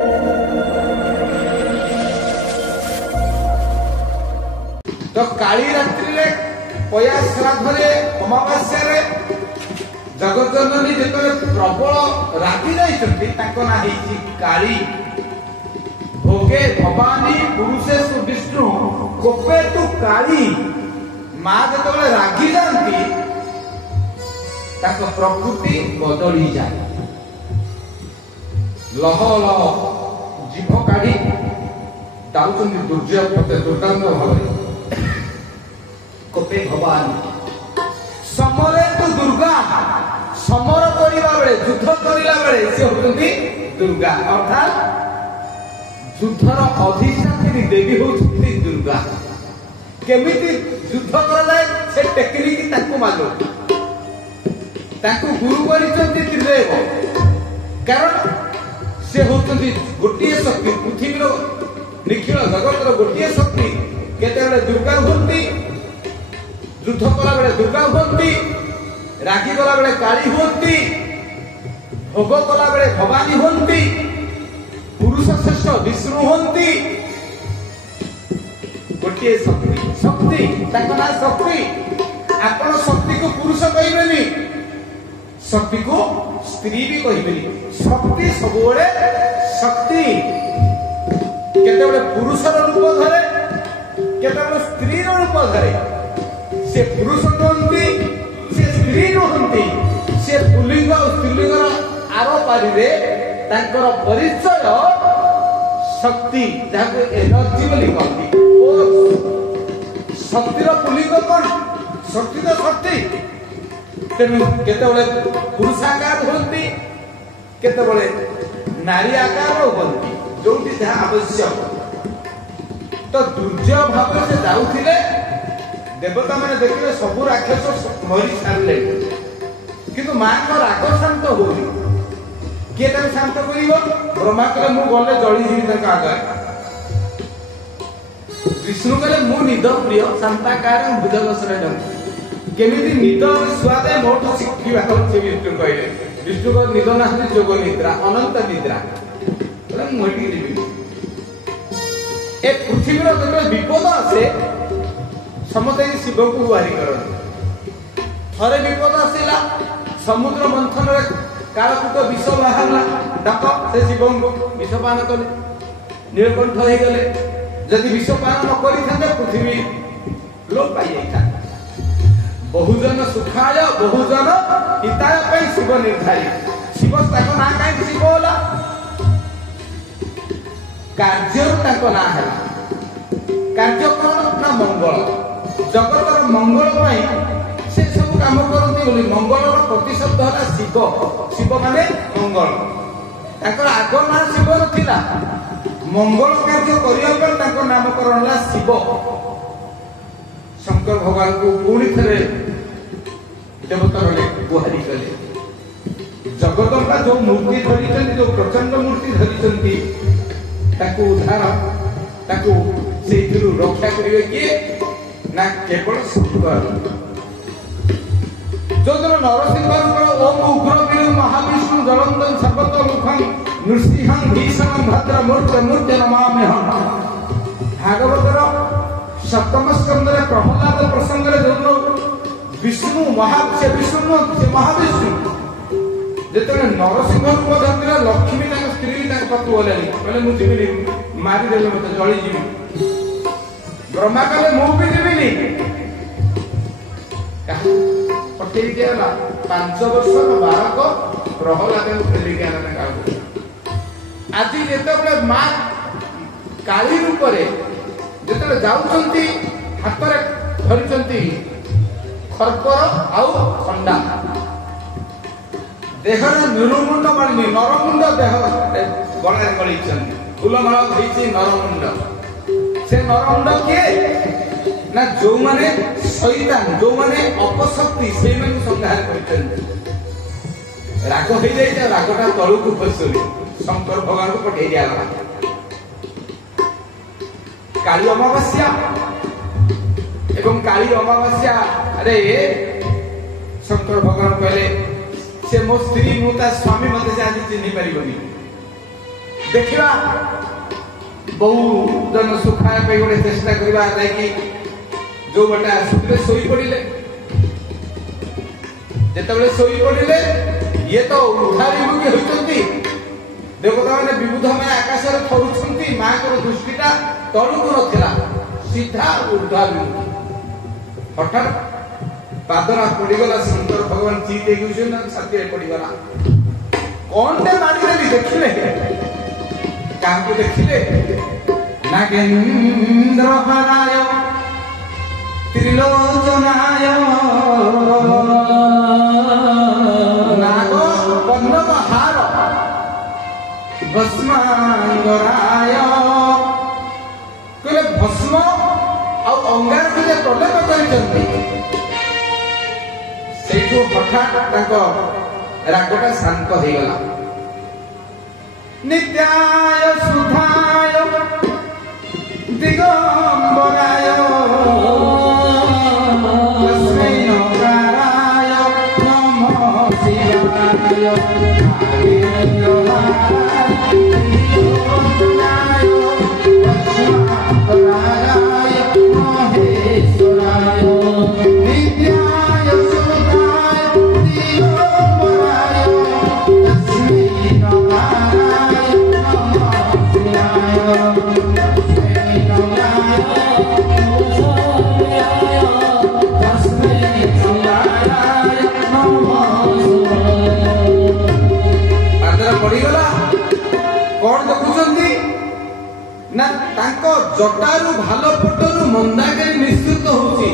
तो काली रात्रि रे पया श्राद्धरे अमावास्या रे जगत जननी जेतरे प्रबल राति जाइछन्ति ताको ना हेछि काली। भोगे भवानी पुरुषेषु विष्णु कोपे तु काली। मां जेतबेले रागी जानती ताको प्रकृति बदली जाए। लह लह जीभ काढ़ी दाउचन्ति दुर्जय पते दुर्दांत भावे कोपे भवानी। समरे तु दुर्गा समर करिबा बेले युद्ध करिला बेले से होतंती दुर्गा अर्थात युद्धर अधिष्ठात्री देवी होतंती दुर्गा। केमिति युद्ध करा जाए से टेक्निक ताकू मालूम। ताकू गुरु परिचंती त्रिदेव कारण से होतंती गोटिए शक्ति पृथ्वीर निखिल जगतर गोटिए शक्ति। केतेबेले दुर्गा होतंती युद्ध कला बेले दुर्गा होती रागी कला बेले काली होती भोग कला बेले भवानी होती पुरुष श्रेष्ठ विष्णु होती। गोटे शक्ति शक्ति ताको ना शक्ति। आपण शक्ति को पुरुष कहबेनी शक्ति को स्त्री भी कहबेनी। शक्ति सबोले शक्ति केतेबेले पुरुषर रूप धरे केतेबेले स्त्री रो रूप धरे। से पुरुष नुहंती से स्त्री नुहंती से पुल्लिंग और स्त्रीलिंगर आरो पारिरे तांकर परिचय शक्ति जाको एनर्जी बोली कहती। ओ शक्तिर पुल्लिंग कोन शक्ति तो शक्ति। तेनु केतेबेले पुरुषाकार होंती केतेबेले नारी आकार होंती जोटी जहाँ आवश्यक। तो दुर्जय भाव से जाउथिले देवता मैंने देखिए सबू राक्षस मरी सारे किंतु मां को राग शांत होनी किए शांत कर ब्रह्मा कहले मु गले जली जीवी आगे। विष्णु कहले मु निद प्रिय शांताकार बुधगसरे केमिति निद स्वादे मोटू शिखा से विष्णु कहले। विष्णु को निद ना जोग निद्रा अनंत निद्रा मुझे ए पृथ्वीर जो विपद आसे समते शिव को गुहारी करते। थरे विपद आसिला समुद्र मंथन रे कालकूट विष बाहरला डाक से शिव को विषपान कले नीलकंठ हो गले। यदि विषपान न करी थांते पृथ्वी लोप पाई जाइता। बहुजन सुखाय बहुजन हिताय पई शिव निर्धारी। शिव ताको ना काई शिव होला कार्य ताको ना है। कार्य कोन ना मंगल जगतर मंगल से सब काम करती बोली मंगल प्रतिशब्द है शिव। शिव माने मंगल ताकर आग ना शिव नथिला मंगल कार्य करने नामकरण है शिव। शंकर भगवान को पुणी थे देवता बोले गुहारी कले। जगत जो मूर्ति धरी जो प्रचंड मूर्ति धरी उद्धार से रक्षा करेंगे किए ना केवल शंकर। जो दिन नरसिंह ओम उग्र वीर महाविष्णु जलंदन सर्वतो मुखं नृसिंहं भीषणं भद्र मूर्ति मूर्ति नमाम्यहं। भागवतर सप्तम स्कंद रे प्रहलाद प्रसंग रे जो विष्णु विष्णु से महाविष्णु जेतने नरसिंह रूप धरती लक्ष्मी स्त्री पतु बोले मुझे मारिदेवे मत जली जीवी। ब्रह्मा कहले मु भी जीविनी पठे दिया 5 वर्ष बालक प्रहलाद खेली आज जिते मां काली रूप जिते जाऊँगी हाथ में धरी खरपर आउ खंडा देह निरुमुंड मानी नरमुंड देह गला गली फूलमाला नरमुंड। से नरमुंड किए ना जो माने शैतान जो माने अपशक्ति से संहार कर राग हो जाए रागटा तलू को फसुरी शंकर भगवान को पठे दिया। काली अमावास्या एवं काली अमावास्या अरे शंकर भगवान कहले से मो स्त्री मो ता स्वामी मते से आज चिन्हि परिबनी देखा बहु जन सुखा गोटे चेष्टा करवा जो गोटे आसुले शोई पड़े जिते शोई पड़े ये तो उठा विमुखी होती देवता मैंने विबुध में आकाश थरुंट माँ को दृष्टिटा तलू नाला सीधा उर्धा विमुखी हठात पादरा पड़गला शंकर भगवान चीत छाती पड़गला कौन टे मारी देखिले क्या देखिले नागेन्द्र हराय त्रिलोचनाय नाग पन्नग हार भस्मांगराय कहले भस्म और अंगार को जे प्रलेप करिसंती सेठू हठात रागटा शांत हो गला नित्याय सुधाय दिगंबराय तस्मै नकाराय नमः शिवाय जटारू भाल पटरू मंदाकिनी निश्चित होची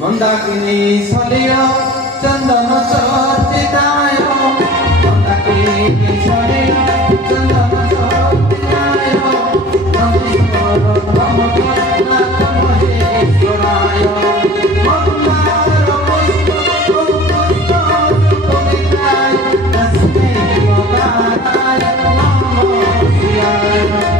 मंदाकिनी सलिय चंदन चर्चिताय मंदाकिनी सलिय चंदन चर्चिताय नमस्कार भगवनाथ महेश्वराय मंदार पुष्प पुष्पिताय तस्मै नकाराय नमः शिवाय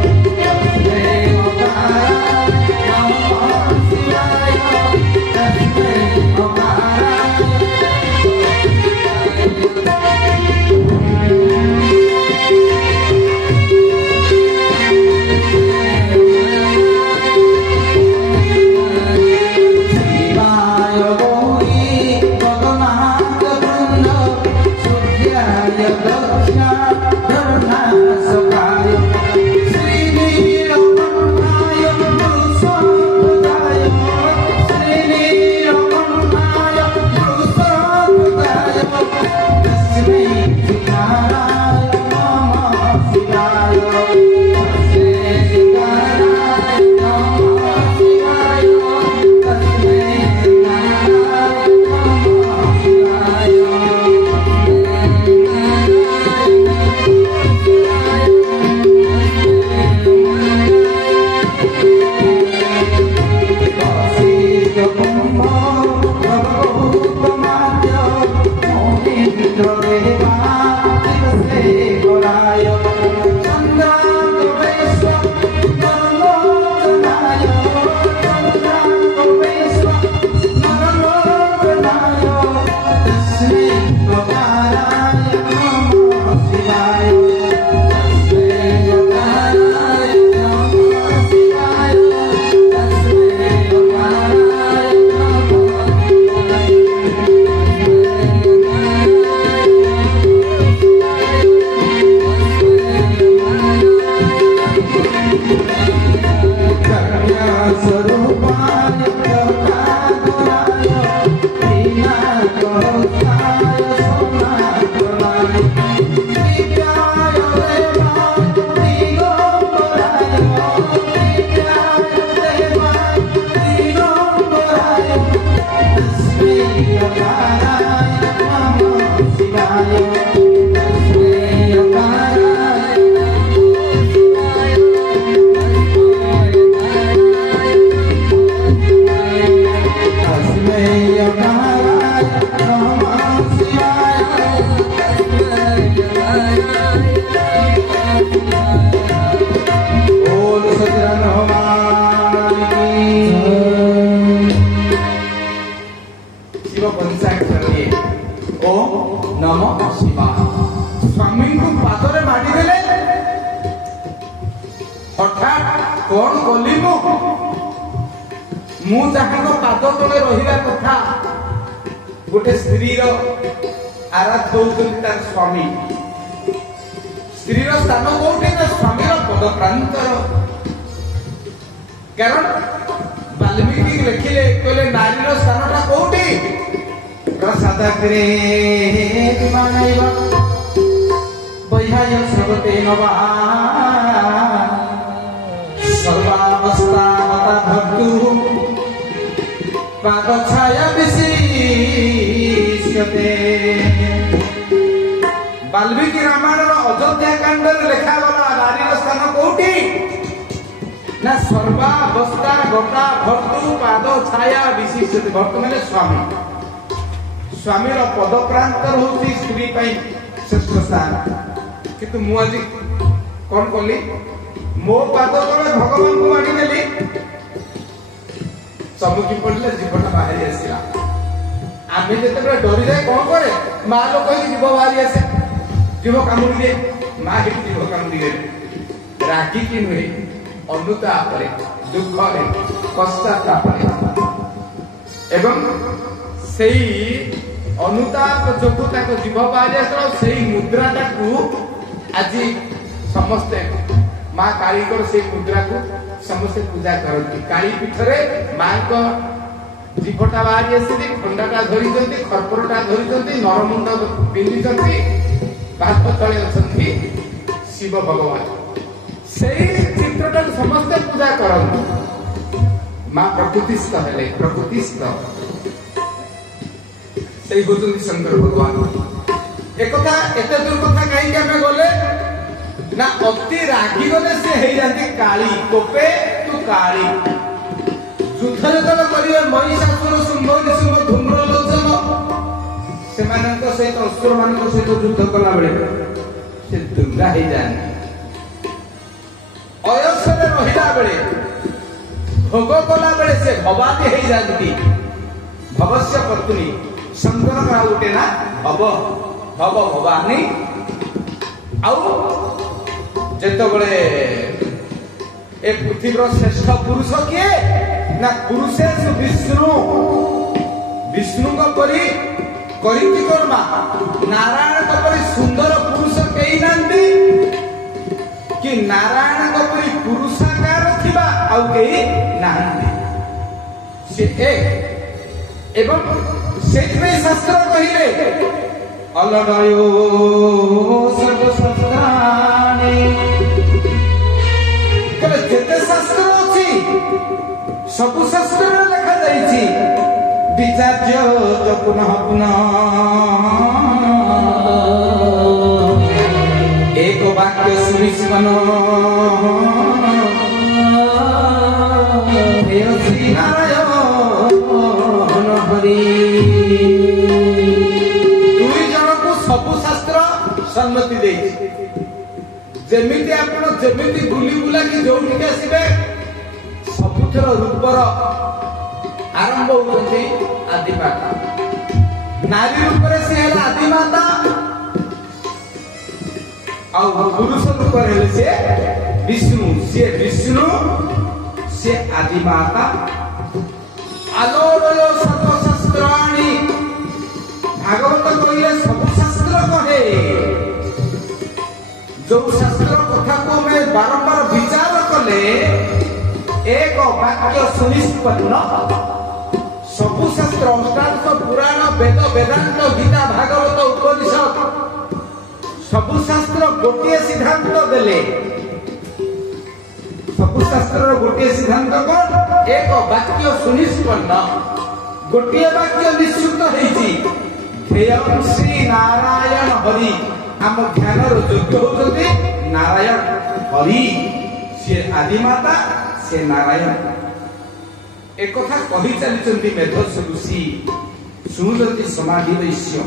हठात कौन कली मु जहाँ पाद तले रहा कथा गोटे स्त्री आराध्य होती स्वामी स्त्री स्थान कौटे ना स्वामी पद प्रांतर कारण वाल्मीकि लिखिले कहले नारी स्थान टा कौटी प्रसाद बह्याय सर्वते नवा सर्वावस्था भक्तु पाद छाया विशिष्यते। वाल्मीकि रामायण अयोध्या कांड लिखा गला नारी स्थान कौटी ना सर्वावस्था गता भक्तु पाद छाया विशिष्यते। भक्त माने स्वामी स्वामी पद प्रांतर होती स्त्री श्रेष्ठ स्थान किंतु मुझे कौन कली मो पाद तले भगवान को मानी नेली चमुकी पड़े जीवन बाहरी आसला आम जिते डरी जाए कौन करे माँ लोग कही जीव बाहरी आसे जीव कामुड़ी दे माँ ही जीव कामुड़ी दे रागी की नुहे अनुताप दुख पश्चाताप एवं सेई अनुताप जो जीव बाहरी आसला से मुद्राटा को आज समस्ते माँ काली से मुद्रा को समस्ते पूजा करती काली पीठरे माँ को जीवटा बाहरी आसी खंडाटा धरी खरपरटा धरी नरमुंड पिंधि बाप तले अच्छी शिव भगवान से चित्रटा समस्ते पूजा करती माँ प्रकृतिस्थ हेले प्रकृतिस्थ से होती शंकर भगवान एक एत दूर कथा कहीं गले ना अति रागी गले से हो जाती काली कोपे तू काली युद्ध जो करेंगे महिषासुर शुंभ निशुंभ धूम्रलोचन से सहित असुर मान सहित युद्ध कला बेले से दुर्गा हो जाती अयसरे रहा बेले भोग कला बेले से भवानी हो जाती भवस्य पत्नी शंकर का गोटे ना भव भव भवानी आउ जेतबले ए पृथ्वीर श्रेष्ठ पुरुष किए ना पुरुषेश विष्णु विष्णु को परी करिति कर्मा नारायण को परी सुंदर पुरुष कई नांती कि नारायण को परी पुरुषाकार थिबा आउ कई नांती से एक एवं सेठमे शास्त्र कहिले अलडयो सर्वशास्त्राणि कले जेते शास्त्र अछि सब शास्त्र लिखा जाइछि विचार्य च पुनः पुनः एक वाक्य सुनिस्मन हे श्री नारायण हरि सबु शास्त्र सम्मति दे जेमिति आपण जेमिति बुली बुला कि जोटिके आसीबे सबुथर रूपर आरंभ होती आदिमाता नारी रूप से है आदिमाता आ पुरुष रूप से विष्णु से आदिमाता आलोड़यो सर्वशास्त्राणि भागवत कहले सब शास्त्र कहे जो शास्त्र कथा को मैं बारंबार विचार कले एक वाक्य सुनिष्पन्न सबु शास्त्र अष्टादश पुराण वेद वेदांत गीता भागवत उपनिषद सबु शास्त्र गोटे सिद्धांत देले सबु शास्त्र गोटे सिद्धांत कोन एक वाक्य सुनिष्पन्न गोटे वाक्य निश्चित हेछि श्री नारायण हरि आम ध्यान योग्य होते नारायण हरि से आदिमाता से नारायण एक कथा कही चली मेधस ऋषि शुणुचंती समाधि वैश्य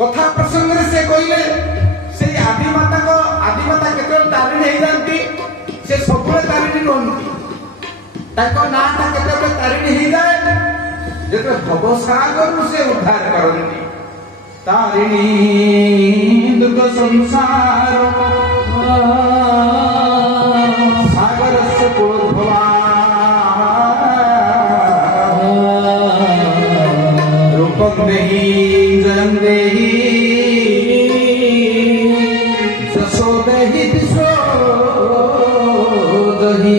कथा प्रसंग से कहले से आदिमाता केतल तारिणी हो जाती से सब तारिणी नुहति नाटा केतल तारिणी हो जाए जब भवसागर से उद्धार करती तारिणी दुर्ग संसार ही विश्व दही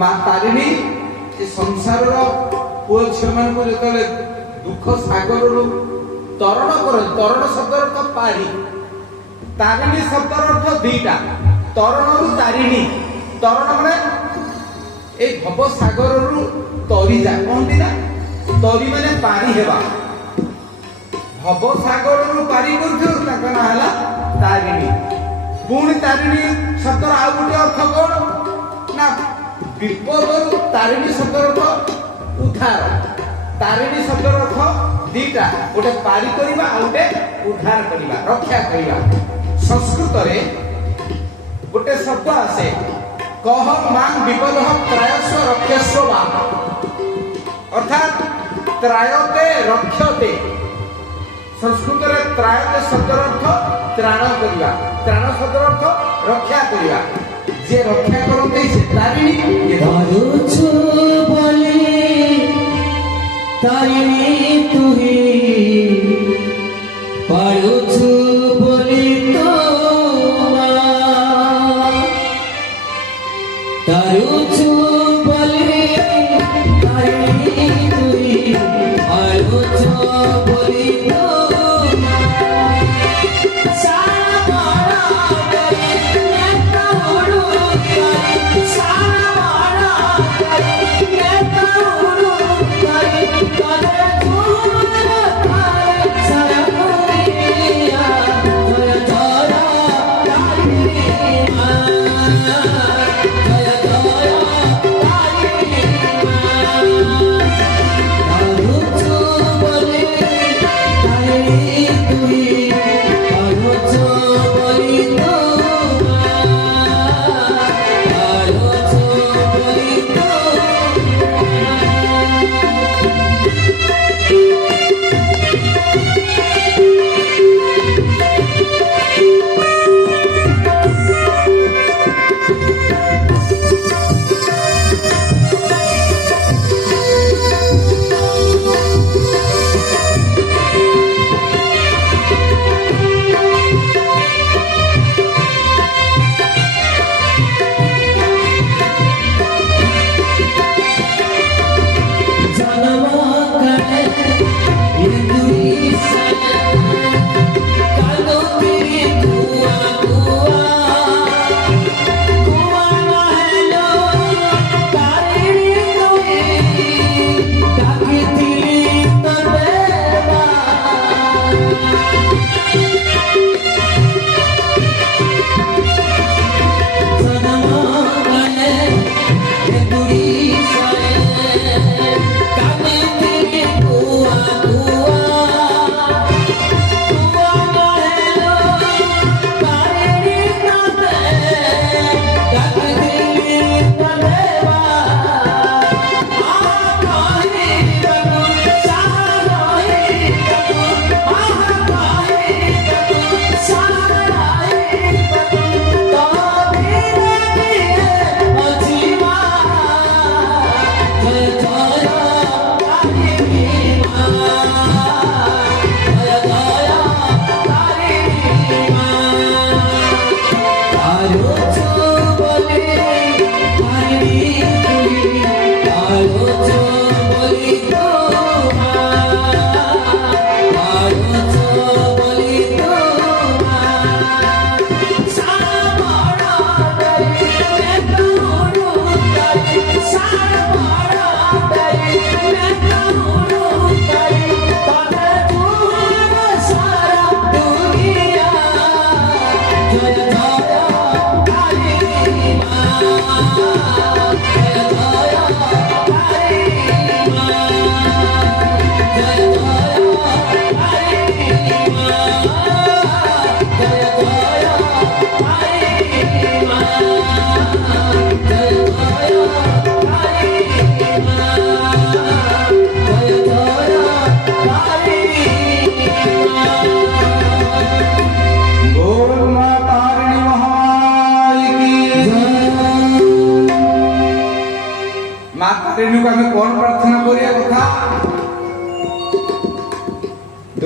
माँ तारिणी संसार पुओ झील मान जो दुख सागर तरण कर तरण शब्द अर्थ पारी तारिणी शब्द अर्थ दीटा तरण तारिणी तरण माने ए भव सागर तरी जा कहती ना तरी माने पारी हेबा भव सागर पारी कर ना तारिणी पुणी तारिणी शब्द आ गोटे अर्थ कौन ना विपद तारिणी शब्द अर्थ उद्धार तारिणी शब्द अर्थ दीटा गोटे पारी करवा आ गोटे उद्धार करवा रक्षा करवा संस्कृत रे गोटे शब्द आसे कह मांग विपद त्रायस्व रक्षस्व वा अर्थात त्रायते रक्षते संस्कृत रे त्रायते शब्द अर्थ त्राण करवा त्राण शब्द अर्थ रक्षा करवा जे रक्षा करते से तारिणी ये पारुछु बोले तारिणी तुही पारुछु बोले तो तारुछु बोले तारिणी तुही पारुछु बोले तो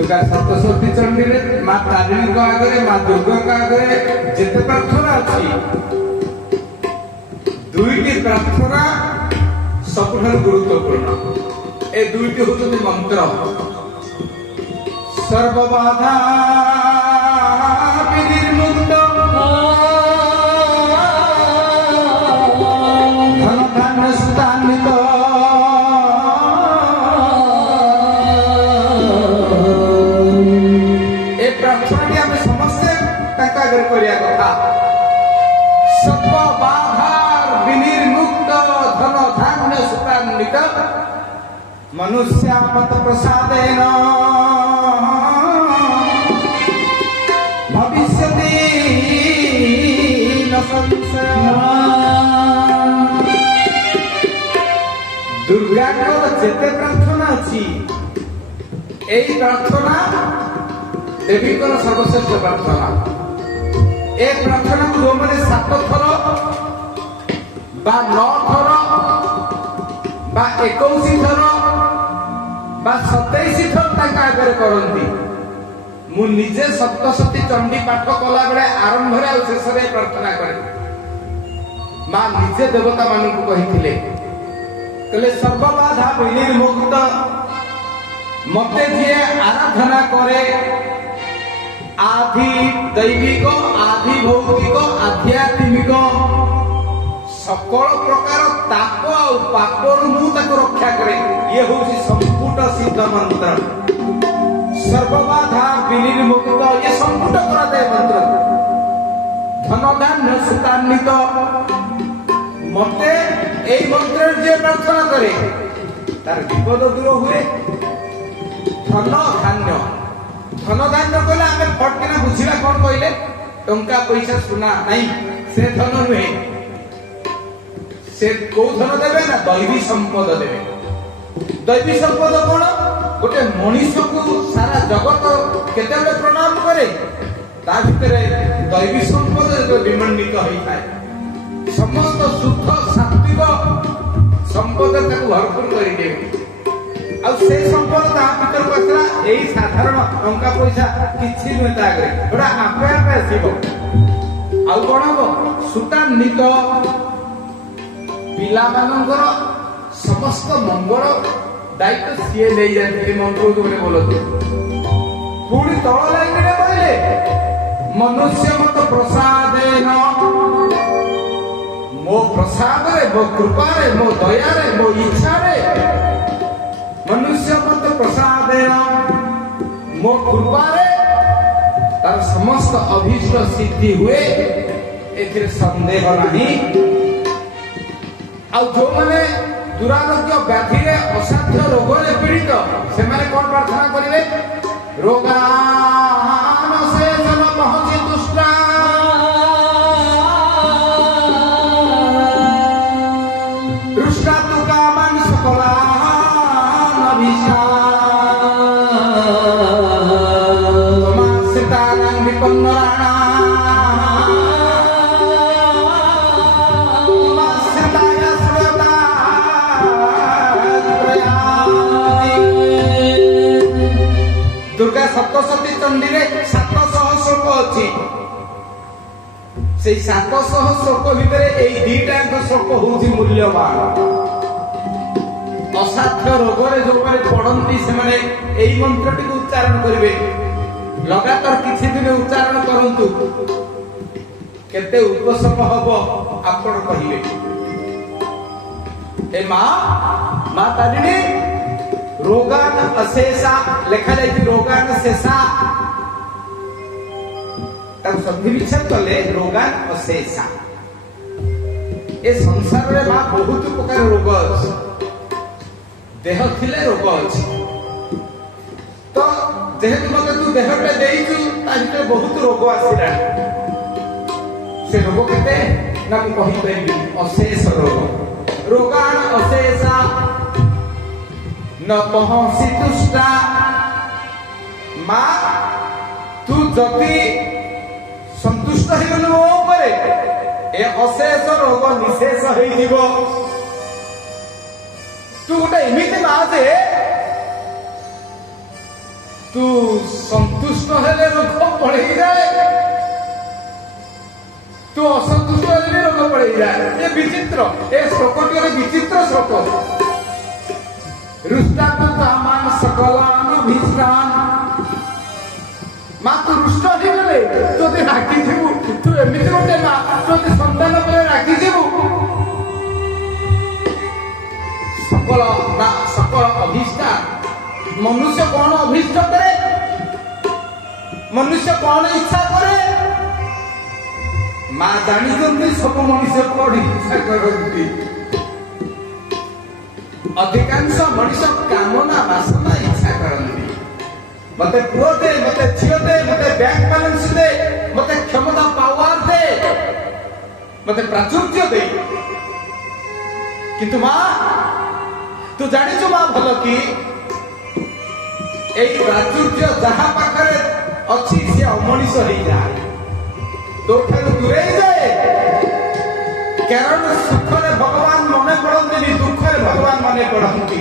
दुर्गा सप्तशती चंडी रे माँ तारिणी को आगे माँ दुर्गा का आगे जिते प्रार्थना अच्छी दुईटी प्रार्थना सबुठार गुरुत्वपूर्ण ए दुईटी होती मंत्र सर्वबाधा विनिर्मुक्त धन धान्य सुतान्वित ए प्रार्थना की आमे समस्ते ताका आगे करिया कथा सर्वबाधा विनिर्मुक्त धन धान्य सुतान्वित मनुष्यापत प्रसादेन भविष्यति न संशय। दुर्गा को जेते प्रार्थना अच्छी एई प्रार्थना देवी को सर्वश्रेष्ठ प्रार्थना ए प्रार्थना को जो मैंने 7 थर बा 9 थर बा 21 थर बा 27 थर ताका आगे करंती मु निजे सप्तशती चंडी पाठ कला बेले आरंभ रे आ शेष रे प्रार्थना करे मां निजे देवता मानन को कहिथिले कहले सर्वबाधा विनिर्मुक्त मते जे आराधना करे आदि दैविक आदि भौतिक आध्यात्मिक सकल प्रकार ताप और पापर मु ताको रक्षा करे ये होसी संपूर्ण सिद्ध मंत्र सर्वबाधा विनिर्मुक्त ये संपूर्ण करा दे मंत्र धन धान्य सुतान्वित मते एई मंत्र जे प्रार्थना करे तार विपद दूर हुए धन धान्य कहले आमे फटकिना बुझिला कोन कहले टंका पैसा सुना नहीं से धन नुहे से को धन देबे ना दैवी संपद देबे दैवी संपद कोन गोटे मनीष को सारा जगत केतेबे प्रणाम करे ता भितरे दैवी संपद जो विमंडित होई थाए समस्त शुद्ध सात्विक संपद ताको भरपूर करि देबे आ से संपद ता भीतर पसरा एई साधारण टंका पैसा किछि नुहे ता आगे ओडा आपे आपे आसीबो आ कोन हो सुतान्वित पिला मानकर समस्त मंगल दायित्व सीए ले जाते मंत्र को मैंने बोलते पूरी तल लाइन रे कहले मनुष्य मत प्रसादेन मो प्रसाद रे मो कृपा रे मो दया रे मो इच्छा रे मनुष्य मत प्रसादेन मो कृपा रे तार समस्त अभीष्ट सिद्धि हुए एथिरे संदेह नहीं आ जो माने दुरारोग्य व्याधि रे असाध्य रोग रे पीड़ित से माने कोन प्रार्थना करिवे रोगान से जन पहुंची दुष्टा दुष्टा तु कामन सकला नभिषा तमा सितारं विपन्नराणा दुर्गा सप्तशती चंडी रे 700 श्लोक अछि से 700 श्लोक भितरे एई दीटा श्लोक होउछि मूल्यवान असाध्य रोग रे जो माने पढ़ंती से माने एई मंत्रटी को उच्चारण करिवे लगातार किछि दिन उच्चारण करंतु केते उपशम हबो आपण कहिवे ए मां तारिणी रोगान अशेषा लेखा जाई रोगान शेषा तब सभी विच्छेद कले रोगान अशेषा ए संसार रे बा बहुत प्रकार रोग अछि देह थिले रोग अछि तो जेहेतु मते तू देह पे देइछु ता भितर बहुत रोग आसिला से रोग केते ना को कहि परिबी अशेष रोग रोगान अशेषा न पहुंची तुष्टा मां तू जति संतुष्ट हेगलु मो परे ए अशेष रोग निशेष होई जीवो तू गोटे एमिति मां जे तू संतुष्ट हेले रोग पड़े जाए, तू असंतुष्ट हेले रोग पड़े जाए। ये विचित्र, ये श्लोकटी विचित्र श्लोक। रुष्टा तू कामान सकलान भीष्टान। माँ तू रुष्ट हो गले तो राखी जीवु, तू एमती गोटे माँ तो सन्तान पर राखी जीवु। सकल ना सकल अभिष्टा, मनुष्य कौन अभिष्ट करे, मनुष्य कौन इच्छा करे, माँ जानी सब मनुष्य कौन इच्छा करती। अधिकांश मनुष्य कामना वासना इच्छा करती। मते पुओ दे, मते झियो दे, मते बैंक बैलेंस दे, मते क्षमता पावर दे, मते प्राचुर्य दे। किंतु माँ तू जानिଛୁ माँ भल कि এই প্রাচুর্য যাহা পাখরে অছি সে অমনিষ হয়ে যায়, তোঠারু দূরেই যায়। কারণ সুখরে ভগবান মনে পড়ন্তিনি, দুঃখরে ভগবান মনে পড়ন্তি।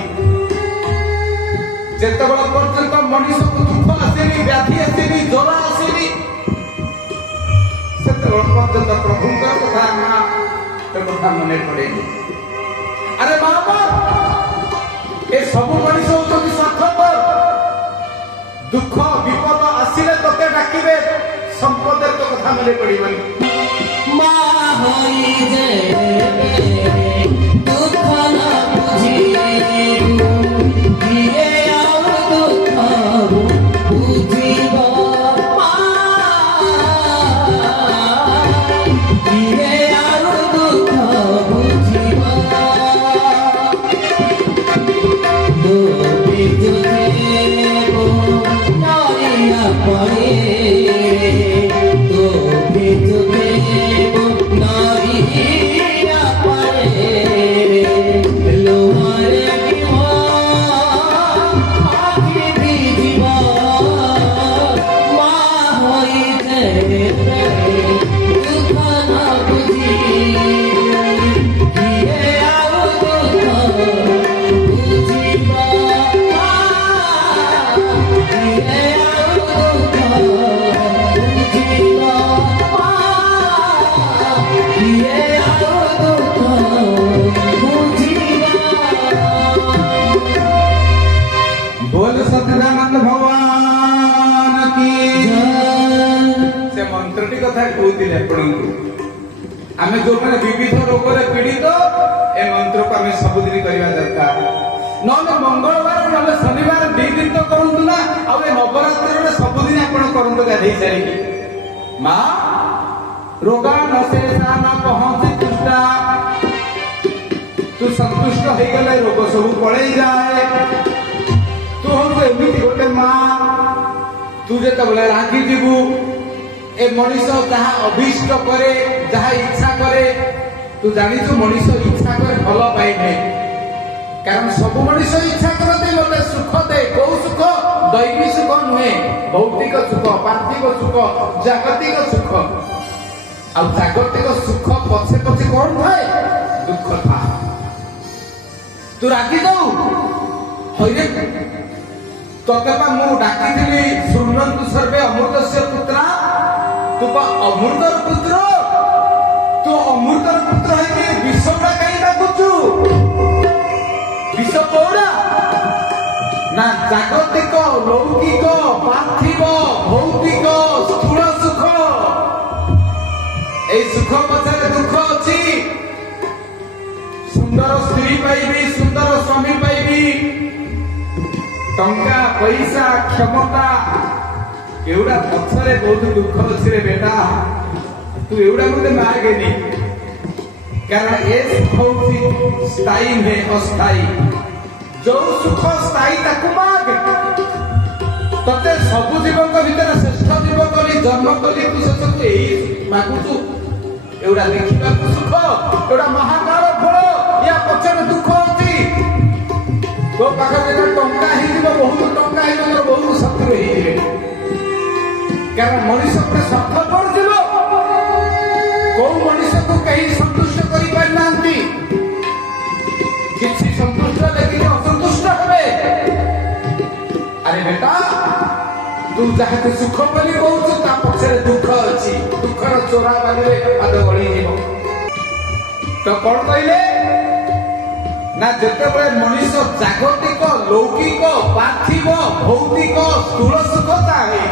যেতবেলে পর্যন্ত মনিষକୁ দুঃখ আসেনি, ব্যাধি আসেনি, জ্বর আসেনি, সেতবেলে পর্যন্ত প্রভুଙ୍କର কথা মা কথা মনে পড়েনি। আরে বাবা এ সবু মনিষ হচ্ছেন স্বার্থপর। দুঃখ বিপদ আসিলে তোকে ডাকিবে, সম্পদের তো কথা মনে পড়িবনি। মা হই যে দুঃখ না বুঝি দিয়ে আর দুঃখ বুঝিব। মা দিয়ে আর দুঃখ বুঝিব। দোবে যুদেব নারিয়া পড়ে, দোবে যুদেব নারিয়া পড়ে। লোহারে আখি দিদিব মা হইতে দুঃখ না বুঝি দিয়ে আর দুঃখ বুঝিব। মা দিয়ে আর দুঃখ বুঝিব। মা দিয়ে আর দুঃখ বুঝিব। बोल सच्चिदानंद भगवान की से मंत्रटी कथा कहूतिले आपनकु। आमे जो माने विविध रोग रे पीड़ित ए मंत्र को आमे सबुदिन करबा दरकार। नले मंगलवार नले शनिवार दी दिन तो करंतु ना, आ ए नवरात्र रे सबुदिन आपण करंतु गाधै सारी। मां रोगा नशेषा न पहुंची तुष्टा, तू संतुष्ट हो गले रोग सब पळै जाए। तू हम एमती गोटे माँ, तू जिते रागी जीवु ए मनीष जहाँ अभीष्ट करे, जहाँ इच्छा करे, तू जानिଛୁ मनीष इच्छा करे भल पाइबे। कारण सब मनीष इच्छा करते मते सुख दे। कौ सुख? दैवी सुख नुहे, भौतिक सुख, पार्थिव सुख, जागतिक सुख। आ जागतिक सुख पछे पछे कौन थाए? दुख था। तू रागी जाऊ हईरे तोते पा मु डाकिथिली सुनन्तु सर्वे अमृतस्य पुत्रा, तू पा अमृतर पुत्र, तू अमृतर पुत्र है विषटा कहीं डाकुचु। विष कोड़ा ना जागतिक लौकिक पार्थिव भौतिक स्थूल सुख। ए सुख पछरे दुख अछि। सुंदर स्त्री पाइबी, सुंदर स्वामी पाइबी, टंका पैसा क्षमता एवढा पछरे बहुत दुख अछि रे बेटा। तू एवढा मते मागेनी, कारण ए सुख स्थायी है अस्थायी। जो सुख स्थायी ताकू माग। तते सब जीवन भीतर श्रेष्ठ जीव कली जन्म कली तू से सब एई मागुचु। एवढा देखिबा सुख, एवढा महाकाल फल, या पछरे दुख अछि। तो पाखे टंका ही बहुत टंका ही बहुत शत्रु ही कारण मनुष्य स्वार्थ पड़ कौ मनुष्य को कहीं संतुष्ट कर संतुष्ट लेकिन असंतुष्ट हे। अरे बेटा जहाँ सुख बोली कहू ता पछरे दुख अच्छी दुखर चोरा बागे पाद गड़ी तो कौन कहले ना जिते मनीष जागतिक लौकिक पार्थिव भौतिक स्थूल सुख चाहे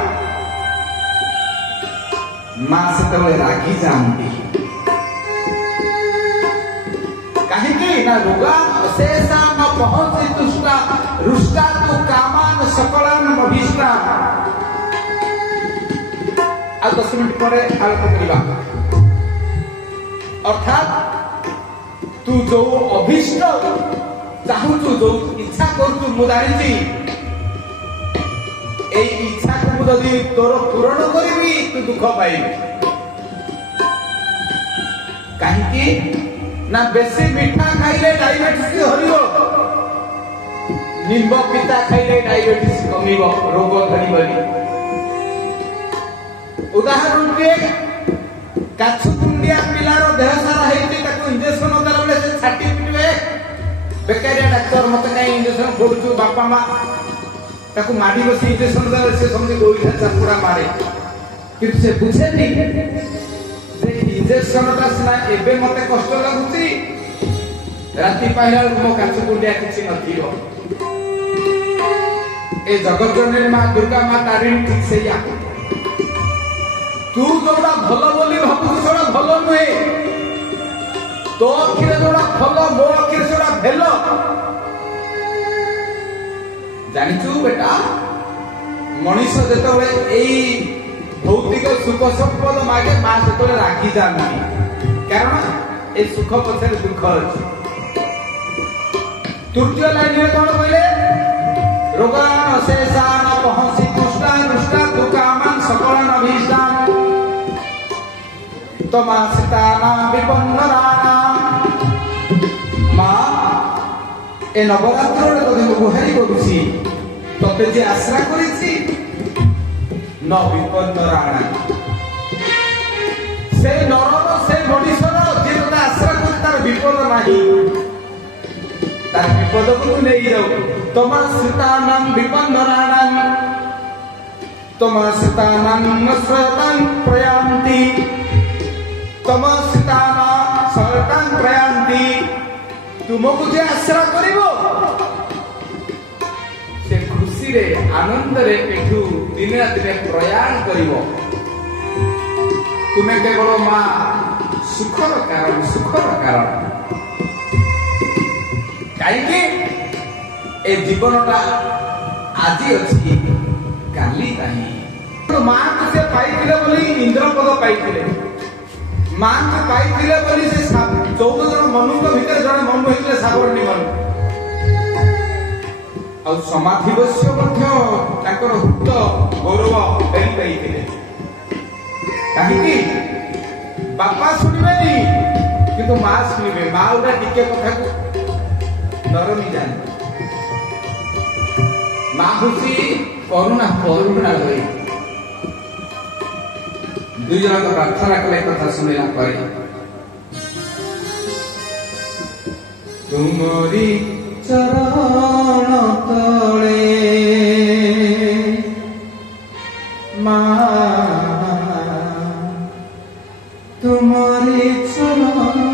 माँ से रागी जाती कहीं ना रोगा शेषा न पहुंची दुष्टा रुष्टा तू कामान सकलान अभिष्टा आ 10 मिनट पर आलोचना करवा अर्थात तू जो अभिष्ट चाहूचु जो इच्छा करू मु जानी इच्छा को जदि तोर पूरण करी तू दुख पाइबी कहीं ना बेसी मीठा खाइले डायबिटीज हरिबो निम्ब पिता खाइले डायबिटीज कमिबो रोग धरिबनी उदाहरण के काछु कुंडिया पिलारो देह सारा हेती ताको इंजेक्शन देला बेले से छाटी पिटवे बेकारिया डॉक्टर मते काई इंजेक्शन फोडुछु बापा मां ताको माडी बसी इंजेक्शन देले से समझे गोइठा चापुड़ा मारे किंतु से बुझे नहीं इंजेक्शन टा सिना एबे मते कष्ट लागुची राती पाइला मो काछु कुंडिया किछि नथिबो ए जगत जननी मां दुर्गा मां तारिणी ठीक से या तू जोड़ा भलो बोली भाबु सोड़ा भलो नुहे तो अखिरे जोड़ा भलो मो अखिरे सोड़ा भेलो जानिचु बेटा मनीष जेतबे एई भौतिक सुख संपद मागे मां से रागी जाती कारण ए सुख पछरे दुख अछि तृतीय लाइन में कौन कहले रोगा शेषा न पहुंची दुष्टा रुष्टा तू कामान सकलान अभिष्टान तमा सीताना विपन्न राणा मां ए नवरात्र रे तोते गुहारी करूची तोते जे आश्रा करिछि न विपन्न राणा से नरर से मनीषर जे तोते आश्रा कर तार विपद नाही तार विपद को नहीं जाऊ तमा सीतानाम विपन्न राणा तमा सीतानाम स्वतन प्रयांति तम सीताना सरतान प्रयांति तुमको जे आश्रा करिवो से खुशी रे आनंद रे एठू दिन रात प्रयाण करिवो तुमे केवल मां सुखर कारण काईके ए जीवनटा आज अछि काली नाही तो मां को से पाइथिले बोली इंद्रपद पाइथिले मां को पाइथिले बोली से 14 जन मनुष्य भीतर जन मनु हेतले सागरनी मनु और समाधि बस्य मध्य ताकर हुत गौरव पेई पाइथिले काहेकि बापा सुनिबेनी किंतु मां सुनिबे मां उडा टिके कथा को नरमी जान मां खुशी करुणा होई दुई जन को प्रार्थना कले कथा सुनिला परे तुमरी चरण तले मां तुमरी चरण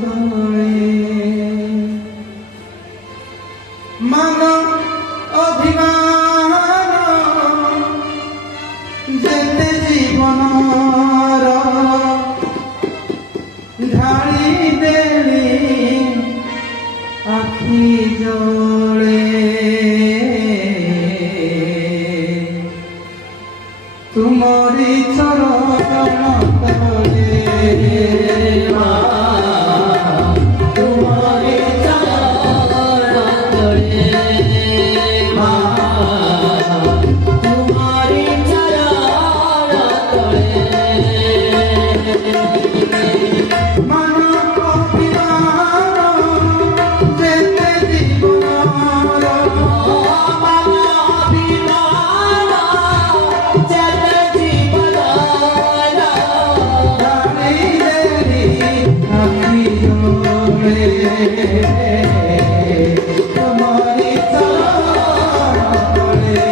तले मन अभिमान जेते जीवन ढाली देली आखि जले तुमरी चरण तले तुम्हारे चरण तले तुम्हारे चरण तले मन अभिमान जेते जीवन तुम्हारी चरण तले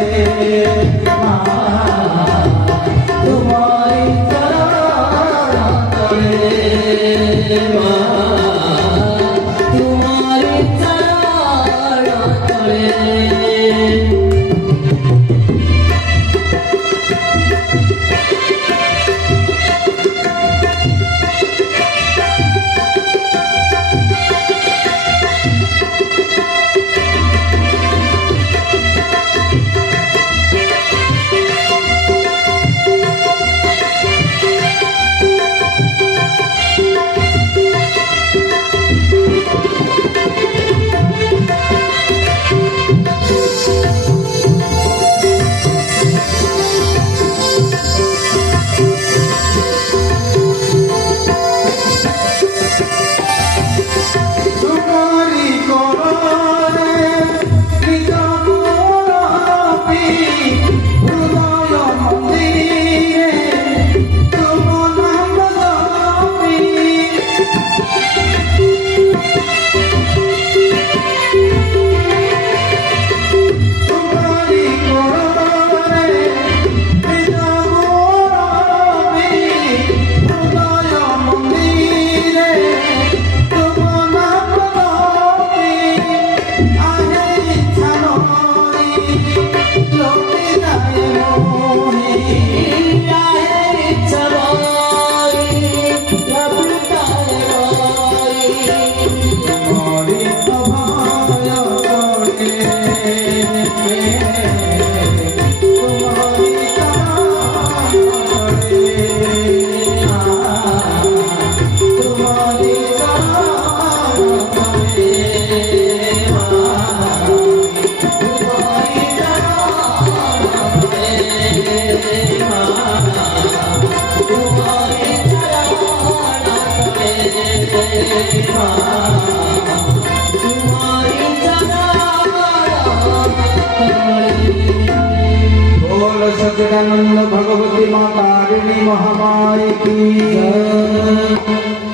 बोल सच्चिदानंद भगवती माता तारिणी महामाई की जय।